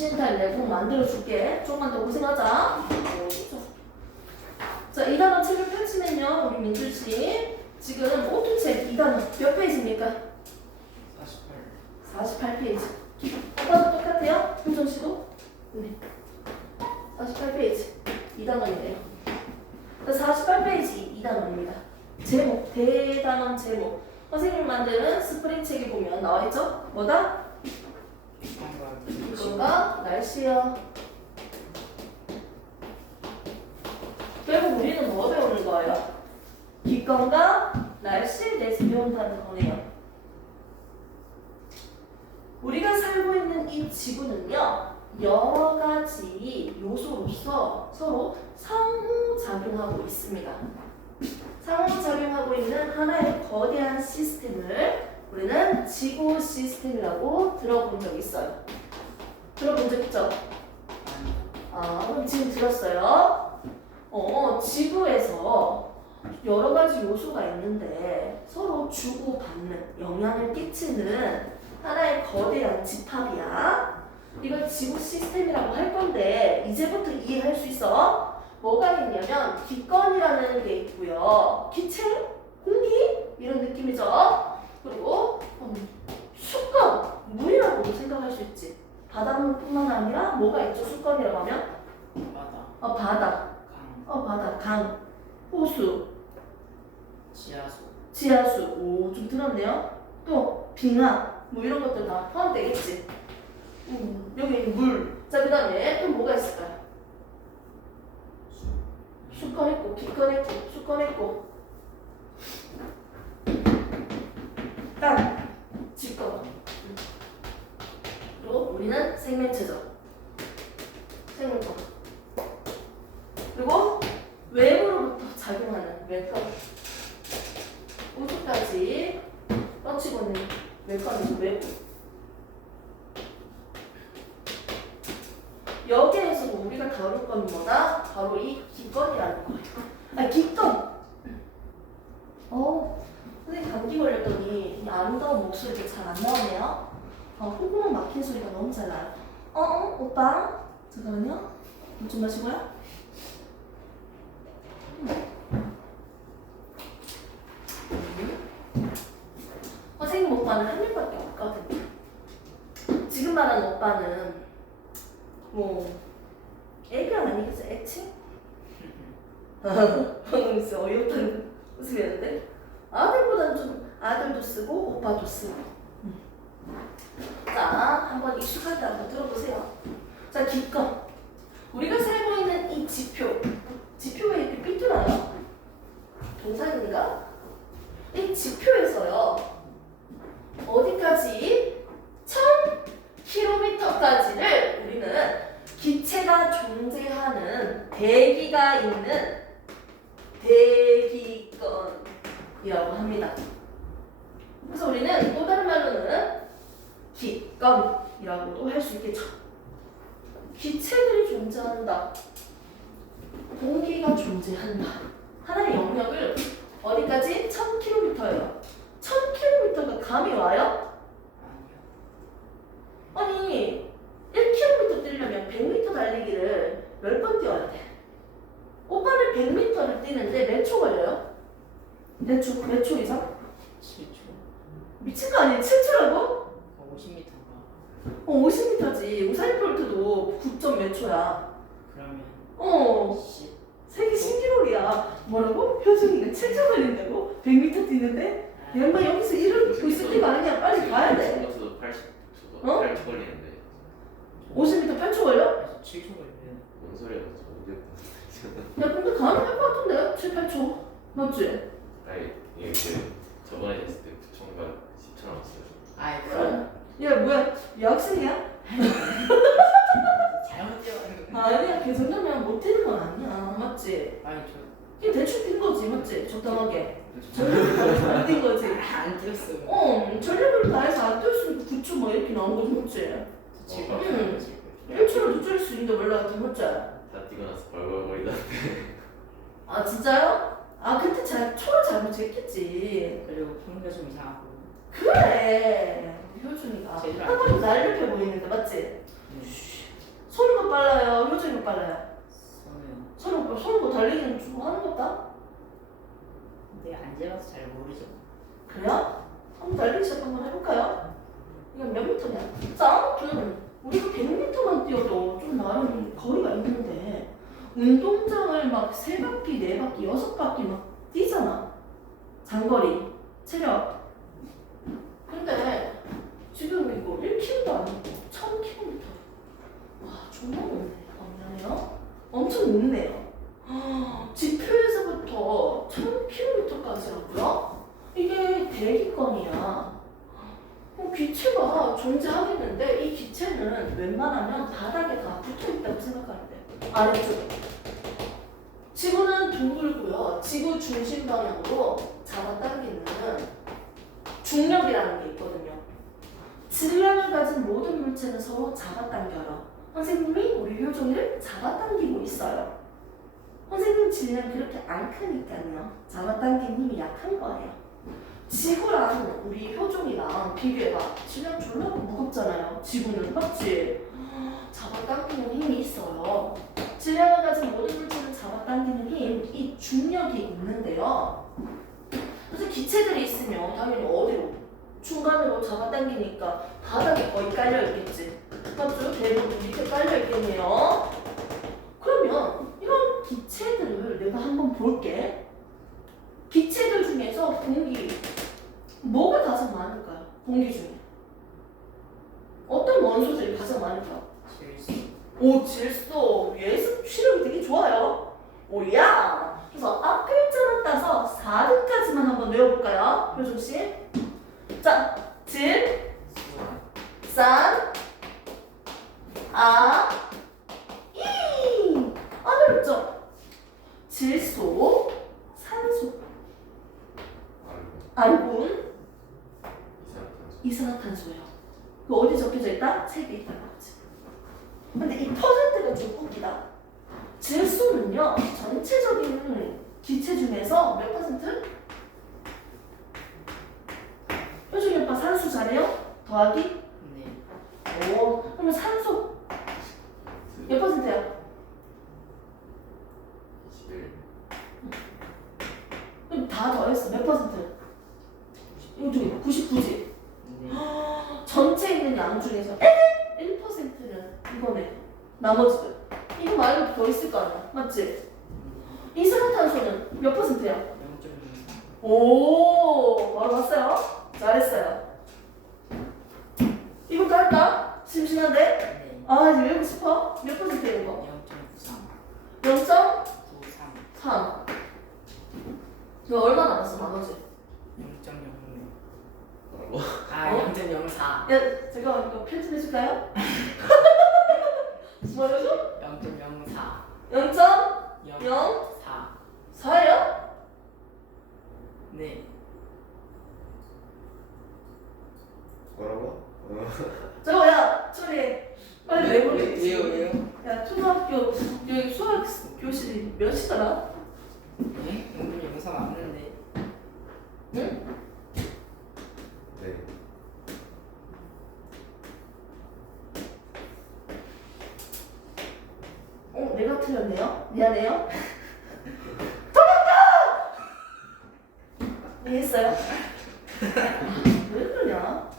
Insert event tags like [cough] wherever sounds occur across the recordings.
신탈 내고 만들어줄게. 조금만 더 고생하자. 자, 2단원 책을 펼치면요, 우리 민주 씨. 지금 오토책 2단원 몇 페이지입니까? 48 48페이지. 오빠도 똑같아요? 효정 씨도? 네. 48페이지. 2단원이네요. 48페이지 2단원입니다. 제목, 대단원 제목. 선생님 만드는 스프링 책에 보면 나와있죠? 뭐다? 기건과 날씨요. 결국 우리는 뭐 배우는 거예요? 기건과 날씨에 대해서 배운다는 거네요. 우리가 살고 있는 이 지구는요, 여러 가지 요소로서 서로 상호작용하고 있습니다. 상호작용하고 있는 하나의 거대한 시스템을 우리는 지구 시스템이라고 들어본 적 있어요. 들어본 적 있죠? 아, 그럼 지금 들었어요? 어, 지구에서 여러 가지 요소가 있는데 서로 주고받는 영향을 끼치는 하나의 거대한 집합이야. 이걸 지구 시스템이라고 할 건데 이제부터 이해할 수 있어. 뭐가 있냐면 기권이라는 게 있고요. 기체, 공기 이런 느낌이죠. 그리고 음, 수건, 물이라고도 생각할 수 있지. 바닷물뿐만 아니라 뭐가 있죠? 수건이라고 하면 바다 어 바다, 강 어 바다, 강, 호수, 지하수 지하수. 오, 좀 들었네요. 또 빙하, 뭐 이런 것들 다 포함되겠지. 음, 여기 물. 자, 그다음에 또 뭐가 있을까요? 수건 있고, 기건 있고, 수건 있고. 땅, 직권. 그리고 우리는 생명체죠. 생명권. 그리고 외부로부터 작용하는 외권. 우주까지 뻗치고 있는 외권이죠, 외부. 여기에서도 우리가 다룰 건 뭐다? 바로 이 기권이라는 거예요. 아, 기권! 어, 감기 걸렸더니 이 아름다운 목소리가 잘 안 나오네요. 어, 콧구멍 막힌 소리가 너무 잘 나요. 어, 어, 오빠? 잠깐만요. 물 좀 마시고요. 선생님 오빠는 한 명밖에 없거든요. 지금 말하는 오빠는 뭐 애가 아니겠어? 애칭? 방금 진짜 어이없다는 웃음이었는데 아들보다는 좀 아들도 쓰고 오빠도 쓰고 음. 자 한번 익숙하게 한번 들어 보세요 자 기껏 우리가 살고 있는 이 지표 지표가 이렇게 삐뚤어요 동사입니다 이 지표에서요 어디까지 1000km까지를 우리는 기체가 존재하는 대기가 있는 대기권이라고 합니다. 그래서 우리는 또 다른 말로는 기권이라고도 할 수 있겠죠. 기체들이 존재한다. 공기가 존재한다. 하나의 영역을 어디까지? 1000km예요. 1000km가 감이 와요? 아니요 아니 1km 뛰려면 100m 달리기를 몇 번 뛰어야 돼? 오빠는 100m를 뛰는데 몇 초 걸려요? 몇 초? 몇 초 이상? 7초 미친 거 아니에요? 7초라고? 50m가 어 50m지 우사인 볼트도 9점 몇 초야 그러면 어 10 세계 신기록이야 뭐라고? 표준인데 7초 걸린다고? 100m 뛰는데? 내 양반 여기서 이러고 있을 때가 아니야 빨리 가야 돼 저도 80, 저도 어? 8초 걸리는데 50m 8초 걸려? 7초 걸리면 뭔 소리야 저 어디 야 근데 가능할 것 같은데? 7, 8초 맞지? 아니 이게 그 저번에 했을 때 부총가 10초 남았어요 아이 그럼 야 뭐야 여학생이야? [laughs] 잘못 뛰어가는 거 아니야 그 정도면 못 뛰는 건 아니야 맞지? 아니 저 이게 대충 뛴 거지 맞지? 적당하게 전력을 다해서 안뛴 거지 안 뛰었어요 어 전력을 다해서 안 뛰었으니까 9초 뭐 이렇게 나온 거지 맞지? 저 지금 음. 지금 1초라도 줄일 수 있는데 원래 맞지? 다 뛰고 나서 벌벌거리다 아 진짜요? 아 그때 잘 초를 잘못 쟀겠지 그리고 풍미가 좀 이상하고 그래 효준이가 제일 안한 번도 날렵해 보이는데 맞지? 음. 선우가 빨라요? 효정이가 빨라요? 저는 뭐 달리기는 주고 하는 것 같다? 근데 안 재봐서 잘 모르죠. 그래요? 한번 달리기 시작 한번 해볼까요? 이건 몇 미터냐? 자, 아무튼 우리가 100m만 뛰어도 좀 나름 거리가 있는데 운동장을 막세 바퀴, 네 바퀴, 여섯 바퀴 막 뛰잖아. 장거리, 체력. 근데 지금 이거 1km도 아니고 1000km. 와, 정말 높네. 엄청나요? 엄청 높네요. 지표에서부터 1000km까지라고요? 이게 대기권이야. 그럼 기체가 존재하겠는데 이 기체는 웬만하면 바닥에 다 붙어 있다고 생각하면 돼. 아래쪽에. 지구는 둥글고요. 지구 중심 방향으로 잡아당기는 중력이라는 게 있거든요. 질량을 가진 모든 물체는 서로 잡아당겨요. 선생님이 우리 효종이를 잡아당기고 있어요. 선생님 질량이 그렇게 안 크니까요. 잡아당긴 힘이 약한 거예요. 지구랑 우리 효종이랑 비교해봐. 질량 졸라 무겁잖아요. 지구는 맞지? [gasps] 잡아당기는 힘이 있어요. 질량을 가진 모든 물체는 잡아당기는 힘, 이 중력이 있는데요. 그래서 기체들이 있으면 당연히 어디로? 중간으로 잡아당기니까 바닥에 거의 깔려 있겠지. 맞죠? 대부분 밑에 깔려 있겠네요. 그러면 이런 기체들을 내가 한번 볼게. 기체들 중에서 공기 뭐가 가장 많을까요? 공기 중에 어떤 원소들이 가장 많을까요? 오 질소 예습 시력이 되게 좋아요. 오야. 그래서 앞 글자만 따서 4등까지만 한번 외워볼까요, 효정 씨? 자, 질, 소. 산, 아, 이. 안 어렵죠? 질소, 산소, 이산화탄소 이산화탄소예요. 그 어디 적혀져 있다? 책에 있다는 거지. 근데 이 퍼센트가 좀 웃기다. 질소는요, 전체적인 기체 중에서 몇 퍼센트? 효중이 오빠 산수 잘해요? 더하기? 네. 오, 그러면 산소 몇 퍼센트야? 21 그럼 다 더했어. 몇 퍼센트? 이거 중에 99지? 네. 전체 있는 양 중에서 1%는 이거네. 나머지는. 이거 말고 더 있을 거 아니야. 맞지? 이산화탄소는 몇 퍼센트야? 0.03. 오, 바로 봤어요? 잘했어요. 이것도 할까? 심심한데? 네. 아, 이거 외우고 싶어? 몇 퍼센트야, 이거? 0.93. 0.3. 93. 이거 얼마 남았어, 나머지? 0.06. 뭐라고? 아, 어? 0.04. 야, 제가 이거 편집해줄까요? 뭐라고? 0.04. 0.04예요? 0.4. 네. 뭐라고? 어. 저거 야, 처리해. 빨리 네, 외우래. 왜요, 왜요? 야, 초등학교 여기 수학 교실이 몇이더라? 네? 0.04 맞는데. 응? 네 어, 내가 틀렸네요. 미안해요. 도망가! 이해했어요? 왜 그러냐?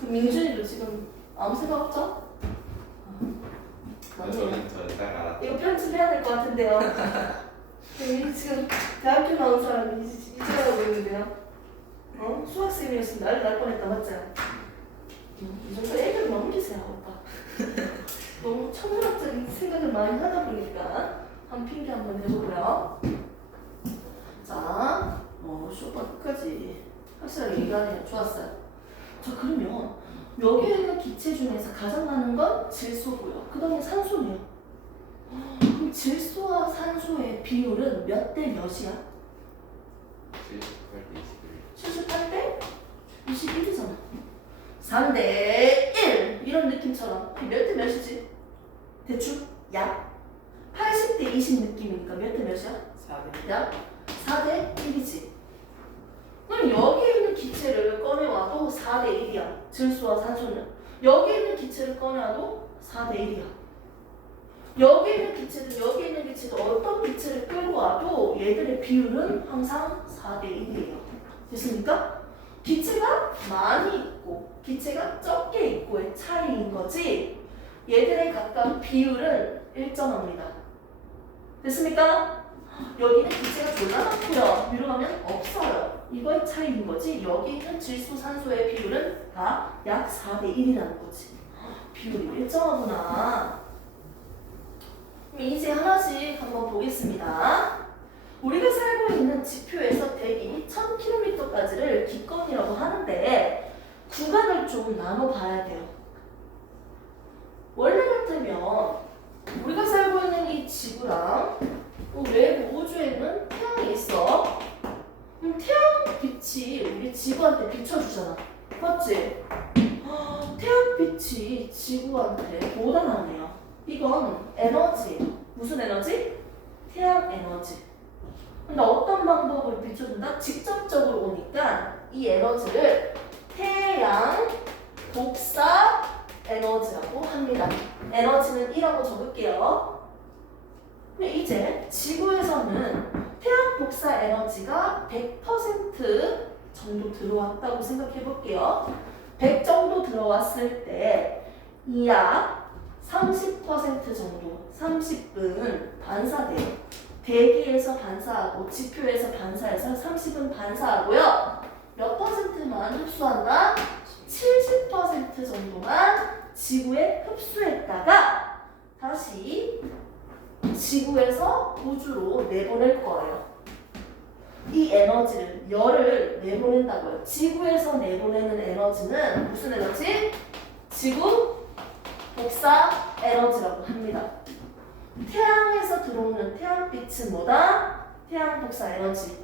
그 민준이도 지금 아무 생각 없죠? 아, 맞네요. 저는 저는 딱 알았 이거 편집해야 될 것 같은데요. 이 지금 대학교 나온 사람이 이제 어? 수학생이었으면 난리 날 뻔했다? 음, 이 정도 애교를 넘기세요 오빠. [laughs] 너무 천문학적인 생각을 많이 하다 보니까 한 핑계 한번 해보고요. 자, 어, 쇼파 끝까지 확실하게 얘기하네요. 좋았어요. 자, 그러면 여기에 있는 기체 중에서 가장 많은 건 질소고요. 그 다음에 산소네요. 그럼 질소와 산소의 비율은 몇 대 몇이야? 78 대 21 78대 21이잖아. 3대 1 이런 느낌처럼 몇 대 몇이지? 대충 약 80대 20 느낌이니까 몇 대 몇이야? 4대. 약 4대 1이지. 그럼 여기에 있는 기체를 꺼내와도 4대 1이야. 질소와 산소는. 여기에 있는 기체를 꺼내와도 4대 1이야. 여기 있는 기체든 여기 있는 기체든 어떤 기체를 끌고 와도 얘들의 비율은 항상 4대 1이에요. 됐습니까? 기체가 많이 있고 기체가 적게 있고의 차이인 거지 얘들의 각각 비율은 일정합니다. 됐습니까? 여기는 기체가 졸라 많고요. 위로 가면 없어요. 이거의 차이인 거지 여기 있는 질소 산소의 비율은 다 약 4대 1이라는 거지. 비율이 일정하구나. 그럼 이제 하나씩 한번 보겠습니다. 우리가 살고 있는 지표에서 대기 1000km까지를 기권이라고 하는데 구간을 좀 나눠봐야 돼요. 원래 같으면 우리가 살고 있는 이 지구랑 또 외부 우주에는 태양이 있어. 그럼 태양 빛이 우리 지구한테 비춰주잖아. 맞지? 아, 태양 빛이 지구한테 묻어나네요. 이건 에너지예요. 무슨 에너지? 태양 에너지. 근데 어떤 방법을 비춰준다? 직접적으로 오니까 이 에너지를 태양 복사 에너지라고 합니다. 에너지는 1라고 적을게요. 근데 이제 지구에서는 태양 복사 에너지가 100% 정도 들어왔다고 생각해 볼게요. 100 정도 들어왔을 때 이약 30% 정도, 30은 반사돼요. 대기에서 반사하고 지표에서 반사해서 30은 반사하고요. 몇 퍼센트만 흡수한다? 70% 정도만 지구에 흡수했다가 다시 지구에서 우주로 내보낼 거예요. 이 에너지를 열을 내보낸다고요. 지구에서 내보내는 에너지는 무슨 에너지? 지구 복사 에너지라고 합니다. 태양에서 들어오는 태양빛은 뭐다? 태양 복사 에너지.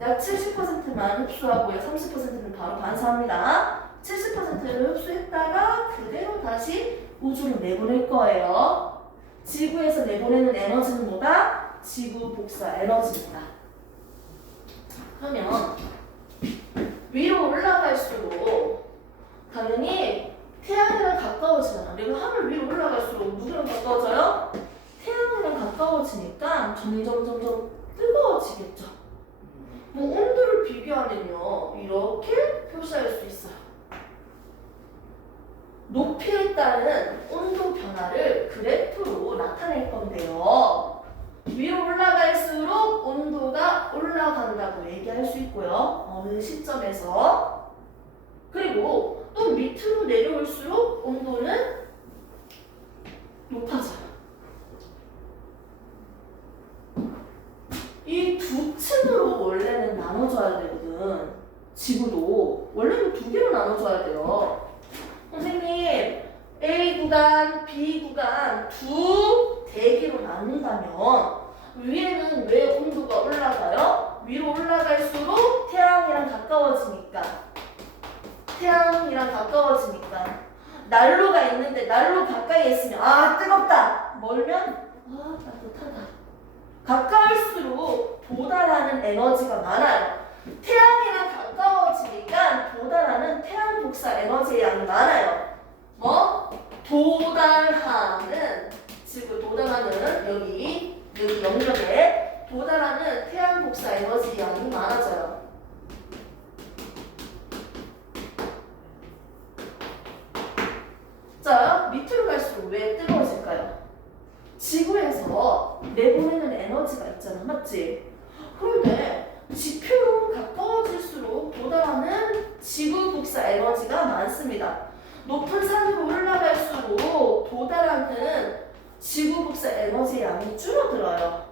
약 70%만 흡수하고요. 30%는 바로 반사합니다. 70%를 흡수했다가 그대로 다시 우주로 내보낼 거예요. 지구에서 내보내는 에너지는 뭐다? 지구 복사 에너지입니다. 그러면 위로 올라갈수록 당연히 태양이랑 가까워지잖아. 내가 하늘 위로 올라갈수록 누구랑 가까워져요? 태양이랑 가까워지니까 점점 점점 뜨거워지겠죠. 뭐 온도를 비교하면요 이렇게 표시할 수 있어요. 높이에 따른 온도 변화를 그래프로 나타낼 건데요. 위로 올라갈수록 온도가 올라간다고 얘기할 수 있고요. 어느 시점에서 그리고 또 밑으로 내려올수록 온도는 높아져요. 이 두 층으로 원래는 나눠져야 되거든. 지구도 원래는 두 개로 나눠져야 돼요. 선생님, A 구간, B 구간 두 대기로 나눈다면 위에는 왜 온도가 올라가요? 위로 올라갈수록 태양이랑 가까워지니까. 태양이랑 가까워지니까. 난로가 있는데 난로 가까이 있으면 아 뜨겁다. 멀면 아 따뜻하다. 가까울수록 도달하는 에너지가 많아요. 태양이랑 가까워지니까 도달하는 태양 복사 에너지의 양이 많아요. 뭐? 도달하는 지구 도달하는 여기 여기 영역에 도달하는 태양 복사 에너지 양이 많아져요. 자, 밑으로 갈수록 왜 뜨거워질까요? 지구에서 내보내는 에너지가 있잖아, 맞지? 그런데 지표로 가까워질수록 도달하는 지구 복사 에너지가 많습니다. 높은 산으로 올라갈수록 도달하는 지구 복사 에너지 양이 줄어들어요.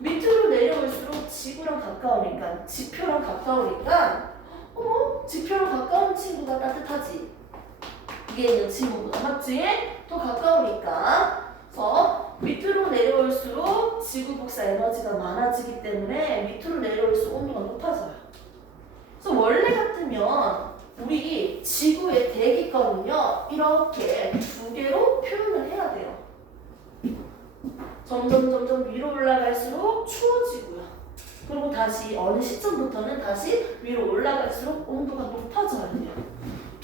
밑으로 내려올수록 지구랑 가까우니까 지표랑 가까우니까 어? 지표랑 가까운 친구가 따뜻하지. 위에 있는 친구보다 맞지? 더 가까우니까. 그래서 밑으로 내려올수록 지구 복사 에너지가 많아지기 때문에 밑으로 내려올수록 온도가 높아져요. 그래서 원래 같으면 우리 지구의 대기권은요 이렇게 두 개로 표현을 해야 돼요. 점점 점점 위로 올라갈수록 추워지고요. 그리고 다시 어느 시점부터는 다시 위로 올라갈수록 온도가 높아져야 돼요.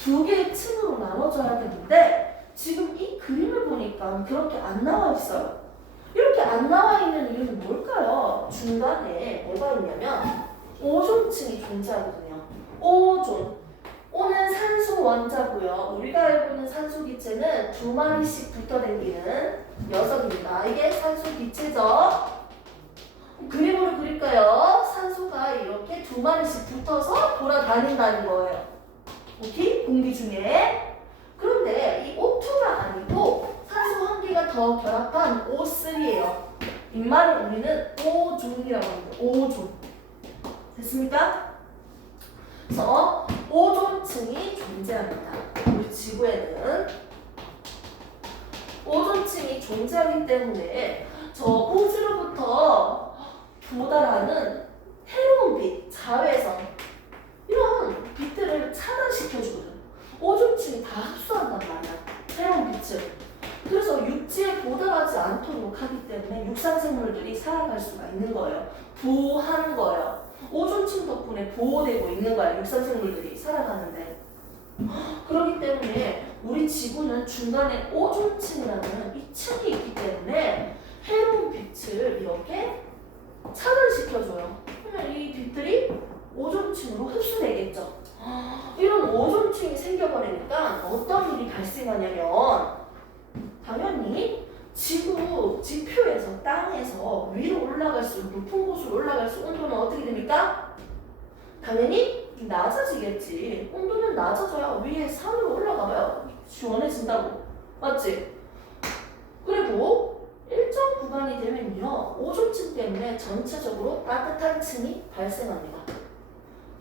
두 개의 층으로 나눠져야 되는데 지금 이 그림을 보니까 그렇게 안 나와 있어요. 이렇게 안 나와 있는 이유는 뭘까요? 중간에 뭐가 있냐면 오존층이 존재하거든요. 오존. O는 산소 원자고요. 우리가 알고 있는 산소 기체는 두 마리씩 붙어 다니는 녀석입니다. 이게 산소 기체죠. 그림으로 그릴까요? 산소가 이렇게 두 마리씩 붙어서 돌아다닌다는 거예요. 오케이? 공기 중에. 그런데 이 O2가 아니고 산소 한 개가 더 결합한 O3예요. 이 말을 우리는 오존이라고 합니다. 오존. 됐습니까? 그래서 오존층이 존재합니다. 우리 지구에는 오존층이 존재하기 때문에 저 오즈로부터 도달하는 해로운 빛, 자외선 이런 빛들을 차단시켜주거든. 오존층이 다 흡수한단 말이야. 해로운 빛을. 그래서 육지에 도달하지 않도록 하기 때문에 육상 생물들이 살아갈 수가 있는 거예요. 보호하는 거예요. 오존층 덕분에 보호되고 있는 거야. 육상 생물들이 살아가는데. 그렇기 때문에 우리 지구는 중간에 오존층이라는 이 층이 있기 때문에 해로운 빛을 이렇게 차단 시켜줘요. 그러면 이 빛들이 오존층으로 흡수되겠죠. 이런 오존층이 생겨버리니까 어떤 일이 발생하냐면 당연히 지구 지표에서 땅에서 위로 올라갈수록 높은 곳으로 올라갈수록 온도는 어떻게 됩니까? 당연히 낮아지겠지. 온도는 낮아져야 위에 산으로 올라가봐요. 시원해진다고. 맞지? 그리고 일정 구간이 되면요. 오존층 때문에 전체적으로 따뜻한 층이 발생합니다.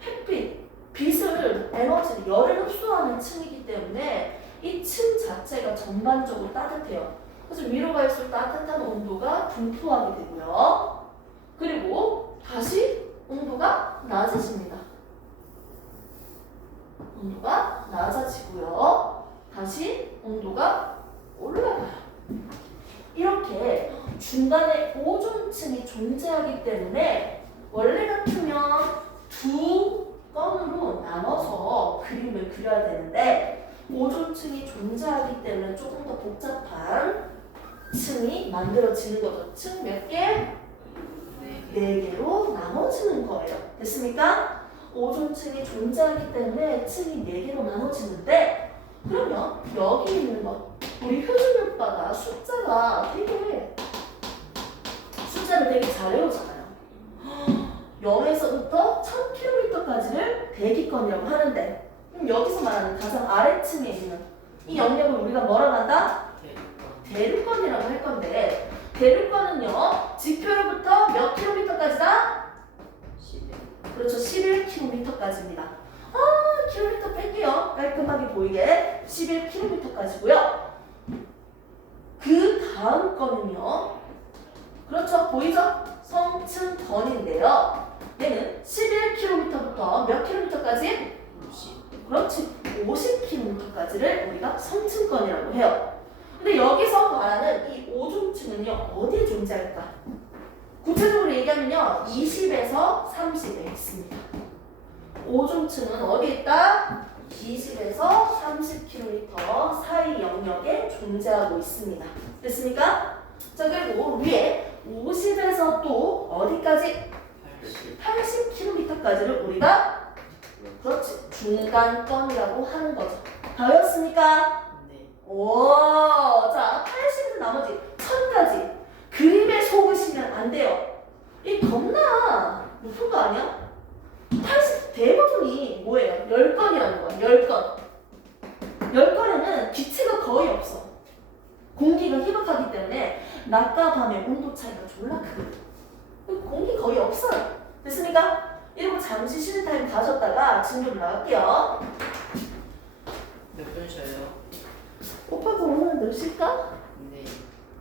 햇빛, 빛을, 에너지를, 열을 흡수하는 층이기 때문에 이 층 자체가 전반적으로 따뜻해요. 그래서 위로 갈수록 따뜻한 온도가 분포하게 되고요. 그리고 다시 온도가 낮아집니다. 온도가 낮아지고요. 다시 온도가 올라가요. 이렇게 중간에 오존층이 존재하기 때문에 원래 같으면 두 건으로 나눠서 그림을 그려야 되는데 오존층이 존재하기 때문에 조금 더 복잡한 층 이 만들어지는 거죠. 층 몇 개? 네. 네 개로 나눠지는 거예요. 됐습니까? 오존층이 존재하기 때문에 층이 네 개로 나눠지는데 그러면 여기 있는 것 우리 효준 오빠가 숫자가 되게 숫자를 되게 잘 외우잖아요. 0에서부터 1000km까지를 대기권이라고 하는데 그럼 여기서 말하는 가장 아래층에 있는 이 영역을 우리가 뭐라고 한다? 21km까지고요. 그 다음 거는요. 그렇죠. 보이죠? 성층던인데요. 얘는 11km부터 몇 km까지? 50. 그렇지. 50km까지를 우리가 성층권이라고 해요. 근데 여기서 말하는 이 5존층은요. 어디에 존재할까? 구체적으로 얘기하면요. 20에서 30에 있습니다. 5존층은 어디에 있다? 20에서 30km 사이 영역에 존재하고 있습니다. 됐습니까? 자 그리고 위에 50에서 또 어디까지? 80. 80km까지를 우리가 그렇지 중간권이라고 하는 거죠. 다 외웠습니까? 네. 오, 자, 80에서 나머지 1000까지 그림에 속으시면 안 돼요. 이 겁나 높은 거 아니야? 80 대부분이 뭐예요? 10건이라는 거야. 10건. 10건에는 기체가 거의 없어. 공기가 희박하기 때문에 낮과 밤의 온도 차이가 졸라 크거든. 공기 거의 없어요. 됐습니까? 이러고 잠시 쉬는 타임 가졌다가 진도로 나갈게요. 몇 분 쉬어요? 오빠가 오늘 몇 시일까?